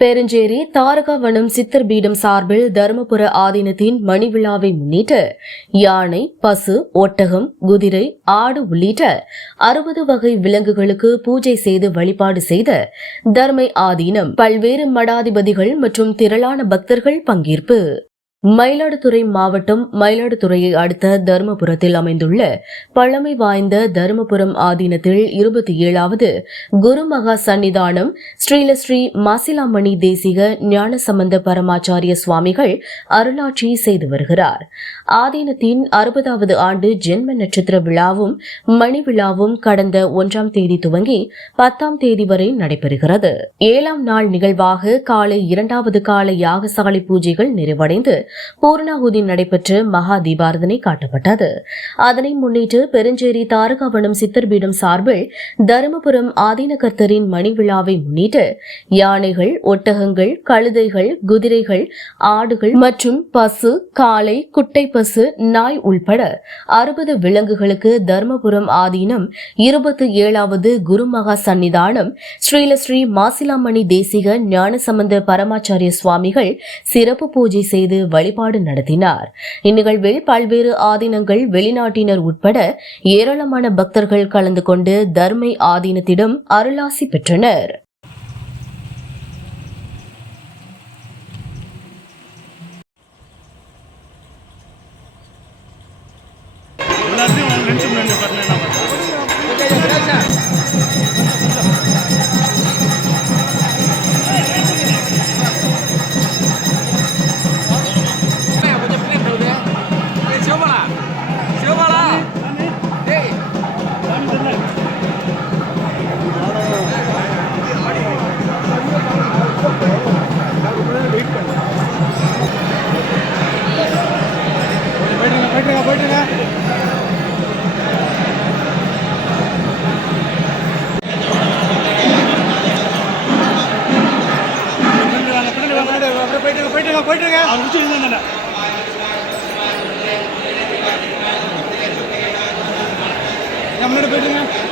பெருஞ்சேரி தாரகாவனம் சித்தர் பீடம் சார்பில் தருமபுர ஆதீனத்தின் மணி விழாவை முன்னிட்டு யானை பசு ஒட்டகம் குதிரை ஆடு உள்ளிட்ட அறுபது வகை விலங்குகளுக்கு பூஜை செய்து வழிபாடு செய்த தர்மை ஆதீனம். பல்வேறு மடாதிபதிகள் மற்றும் திரளான பக்தர்கள் பங்கேற்பு. மயிலாடுதுறை மாவட்டம் மயிலாடுதுறையை அடுத்த தருமபுரத்தில் அமைந்துள்ள பழமை வாய்ந்த தருமபுரம் ஆதீனத்தில் இருபத்தி ஏழாவது குருமகா சன்னிதானம் ஸ்ரீலஸ்ரீ மாசிலாமணி தேசிக ஞானசம்பந்த பரமாச்சாரிய சுவாமிகள் அருளாட்சி செய்து வருகிறார். ஆதீனத்தின் அறுபதாவது ஆண்டு ஜென்ம நட்சத்திர விழாவும் மணி விழாவும் கடந்த ஒன்றாம் தேதி துவங்கி பத்தாம் தேதி வரை நடைபெறுகிறது. ஏழாம் நாள் நிகழ்வாக காலை இரண்டாவது கால யாகசாலை பூஜைகள் நிறைவடைந்து பூர்ணாகுதி நடைபெற்று மகா தீபாரதனை காட்டப்பட்டது. அதனை முன்னிட்டு பெருஞ்சேரி தாரகாவனம் சித்தர்பீடம் சார்பில் தருமபுரம் ஆதீனகர்த்தரின் மணி விழாவை முன்னிட்டு யானைகள் ஒட்டகங்கள் கழுதைகள் குதிரைகள் ஆடுகள் மற்றும் பசு காளை குட்டை பசு நாய் உள்பட அறுபது விலங்குகளுக்கு தருமபுரம் ஆதீனம் இருபத்தி ஏழாவது குருமகா சன்னிதானம் ஸ்ரீலஸ்ரீ மாசிலாமணி தேசிக ஞானசம்பந்த பரமாச்சாரிய சுவாமிகள் சிறப்பு பூஜை செய்து வழிபாடு நடத்தினார். இந்நிகழ்வில் பல்வேறு ஆதீனங்கள் வெளிநாட்டினர் உட்பட ஏராளமான பக்தர்கள் கலந்து கொண்டு தர்மை ஆதீனத்திடம் அருளாசி பெற்றனர். எல்லாத்தையும் நினச்சி போயிட்டுங்க போயிட்டுங்க போயிட்டுங்க அவங்க முடிச்சு இருந்தாங்க முன்னாடி போயிட்டுங்க